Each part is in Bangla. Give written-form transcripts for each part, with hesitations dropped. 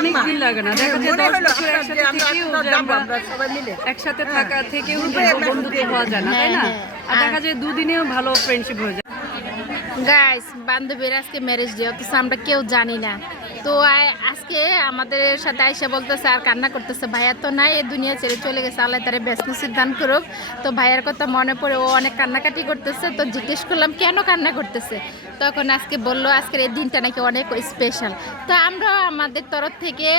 অনেক দিন লাগে না, দেখা যায় 10 বছর একসাথে থেকেও যে আমরা একসাথে থাকা থেকেও বন্ধুত্ব হওয়া যায় না, তাই না? আর দেখা যায় দুদিনেও ভালো ফ্রেন্ডশিপ হয়ে যায়। গাইস, বান্ধবীর আজকে ম্যারেজ ডে, অথচ আমরা কেউ জানি না। তো আজকে আমাদের সাথে আইসা বলতেছে আর কান্না করতেছে, ভাইয়া তো নাই, এই দুনিয়া ছেড়ে চলে গেছে, আল্লাহ তারে ব্যস্ত সিদ্ধান্ত করুক। তো ভাইয়ার কথা মনে পড়ে ও অনেক কান্নাকাটি করতেছে। তো জিজ্ঞেস করলাম কেন কান্না করতেছে, তখন আজকে বললো আজকের এই দিনটা নাকি অনেক স্পেশাল। তো আমরা আমাদের তরফ থেকে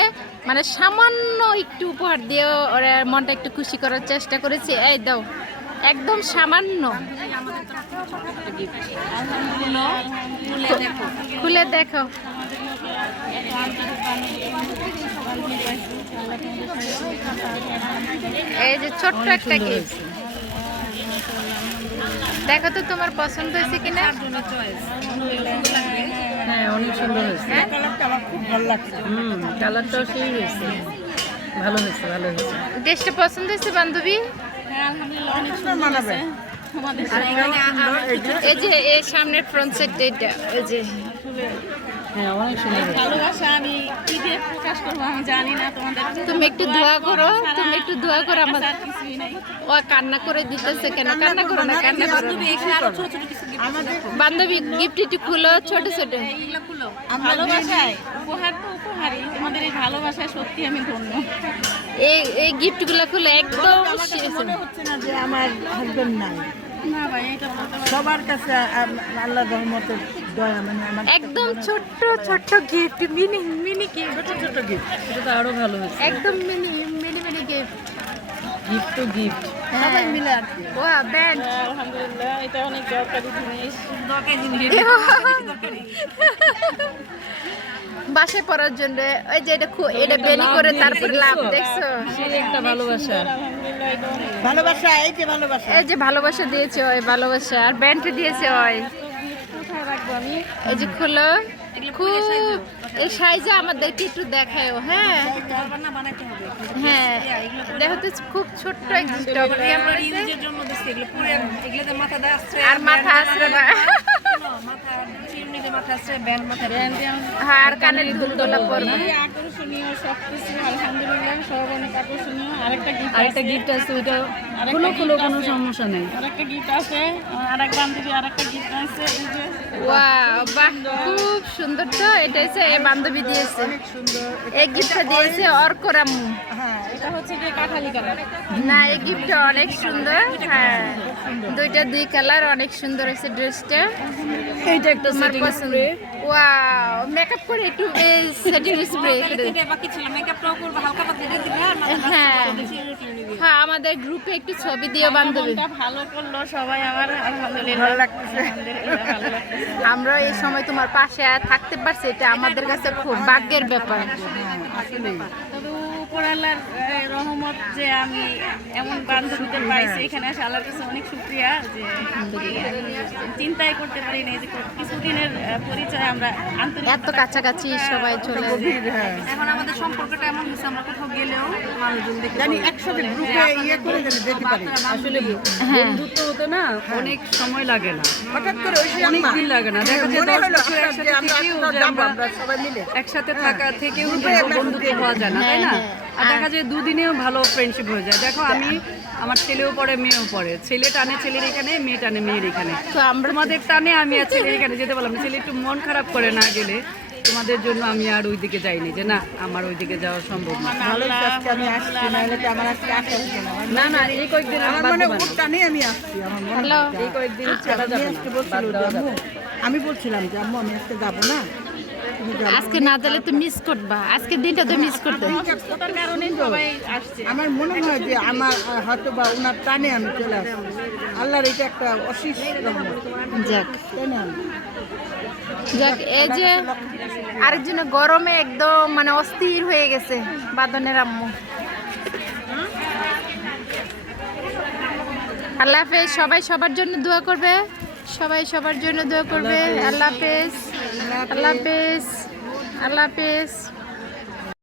মানে সামান্য একটু উপহার দিয়ে ওর মনটা একটু খুশি করার চেষ্টা করেছি। এই দাও, একদম সামান্য, খুলে দেখো। এই যে ছোট্ট একটা গিফট, দেখো তো তোমার পছন্দ হয়েছে কিনা। হ্যাঁ, অনেক সুন্দর হয়েছে, আমার খুব ভালো লাগছে। কালারটাও সেই হয়েছে, ভালো হয়েছে, ভালো হয়েছে। ড্রেসটা পছন্দ হয়েছে বান্ধবী? অনেক সুন্দর মানাবে। এই যে এই সামনের ফ্রন্ট সাইড, এটা এই যে হ্যাঁ, অনেক সুন্দর হয়েছে। ভালোবাসা আমি কি দিয়ে প্রকাশ করবো আমি জানি না। তোমাদের তুমি একটু দোয়া করো, তুমি একটু দোয়া করো। আমার কিছুই নাই। ও কান্না করে দিতেছে কেন? কান্না করো না, কান্না করো না। বান্ধবী গিফট একটু খুলো, ছোট ছোট। ভালোবাসায় উপহার তো উপহারই, তোমাদের এই ভালোবাসায় সত্যি আমি ধন্য। এই গিফট গুলো খুলে একদম মনে হচ্ছে না যে আমার হাজবেন্ড নাই। না ভাই, এটা বলতে পারবো না। সবার কাছে আল্লাহর রহমতের দয়া, মানে আমার একদম ছোট্ট ছোট্ট গিফট, মিনি মিনি গিফট, ছোট গিফট, এটা তো আরো ভালো হয়েছে। একদম mini mini mini gift, gift তো গিফট, সবাই মিলে আর কি। ওয়া ব্যান্ড। আলহামদুলিল্লাহ, এটা অনেক দরকারি জিনিস। বাসায় পড়ার জন্য ওই যে এটা এটা বেনি করে তারপর লাভ, দেখছো? সেই একটা ভালোবাসা। আলহামদুলিল্লাহ, এটা অনেক ভালোবাসা। এই যে ভালোবাসা, এই যে ভালোবাসা দিয়েছে ওই ভালোবাসা, আর ব্যান্ড দিয়েছে ওই। কোথায় রাখবো আমি? এই যে খুলো, খুব এই সাইজে আমাদেরকে একটু দেখায়ও। হ্যাঁ বানাইতে হবে। হ্যাঁ, দেখো তো খুব ছোট্ট একটা স্টক, কেমন আছে? নিজের জন্য দিচ্ছি এগুলো, পুরো এগুলোতে মাথা দেওয়া আছে আর মাথা আসছে না, মাথা চিরুনিতে মাথা আছে, ব্যান্ড মাথা ব্যান্ড। হ্যাঁ, আর কানের দুলদোলা পরবে। আকর্ষণীয় সবকিছু আলহামদুলিল্লাহ, সব অনেক আকর্ষণীয়। আরেকটা গিফট আছে, ওইটা খুলো খুলো, কোনো সমস্যা নেই। আরেকটা গিফট আছে, আরেক বান্ধবী আরেকটা গিফট আছে। এই যে ওয়াও, বাহ, খুব সুন্দর। তো এটা হচ্ছে এই বান্ধবী দিয়েছে, এই গিফটটা দিয়েছে অর্করাম্মু। হ্যাঁ, এটা হচ্ছে যে কাঠালি কালার। না, এই গিফটটা অনেক সুন্দর। হ্যাঁ, দুইটা দুই কালার, অনেক সুন্দর হয়েছে ড্রেসটা। এইটা একটা তোমার সেটিং পছন্দ? স্প্রে। ওয়াও, মেকআপ করে একটু এই সেটিং স্প্রে করে। বাকি ছিল মেকআপটাও করব, হালকা পাতলা দিয়ে দিবে। আর হ্যাঁ হ্যাঁ, আমাদের গ্রুপে একটু ছবি দিও বান্ধবী। মনটা ভালো করলো সবাই আমার, আলহামদুলিল্লাহ। ভালো লাগতেছে, আলহামদুলিল্লাহ ভালো লাগতেছে। আমরা এই সময় তোমার পাশে থাকতে পারছি, এটা আমাদের কাছে খুব ভাগ্যের ব্যাপার। তবে উপরাল্লার রহমত যে আমি এমন বান্ধবীদের পাইছি, এখানে এসে আল্লাহর কাছে অনেক শুকরিয়া যে চিন্তাই করতে পারি না যে কিছুদিনের পরিচয় আমরা আন্তরিক। এত কাছাকাছি সবাই চলে আসে। এখন আমাদের সম্পর্কটা এমন হচ্ছে, আমরা কোথাও গেলেও মানুষজন দেখে জানি একসাথে গ্রুপে ইয়ে করে যেন যেতে পারি। আসলে বন্ধুত্ব হতে না অনেক সময় লাগে না, হঠাৎ করে ওই অনেক দিন লাগে না, দেখা যায় 10 বছর একসাথে থেকেও যে আমরা সবাই মিলে একসাথে থাকা থেকেও বন্ধুত্ব হওয়া যায় না, তাই না? আর দেখা যায় দুদিনেও ভালো ফ্রেন্ডশিপ হয়ে যায়। দেখো, আমি আমার ছেলেও পড়ে, মেয়েও পড়ে, ছেলে টানে ছেলের এখানে, মেয়ে টানে মেয়ের এখানে। তো আমরা তোমাদের টানে আমি আর ছেলের এখানে যেতে পারলাম না। ছেলে একটু মন খারাপ করে না গেলে, তোমাদের জন্য আমি আর ওইদিকে যাইনি, যে না আমার ওইদিকে যাওয়া সম্ভব না। ভালোই আজকে আমি আসছি, নাহলে তো আমার আজকে আসা হতো না। না না, এই কয়েকদিন আমার বাদ মানে দেবা না। ওর টানে আমি আসছি, আমার মনে হ্যালো, এই কয়েকদিন ছাড়া যাবে না, আজকে বাদ বলছিল যে দেওয়া যাবে আম্মু, আমি বলছিলাম যে আম্মু আমি আজকে যাবো না, তুমি যাও। আজকে না গেলে তো মিস করবা, আজকের দিনটা তো মিস করতে। ওটার কারণে সবাই আসছে। আমার মনে হয় যে আমার হয়তো বা ওনার টানে আমি চলে আসছি। আল্লাহর এটা একটা অশেষ রহমত, যাক তাই না? যাক, এই যে আরেকজনে গরমে একদম মানে অস্থির হয়ে গেছে, বাদনের আম্মু। আল্লাহ হাফেজ, সবাই সবার জন্য দোয়া করবে, সবাই সবার জন্য দোয়া করবে। আল্লাহ হাফেজ, আল্লাহ হাফেজ, আল্লাহ হাফেজ।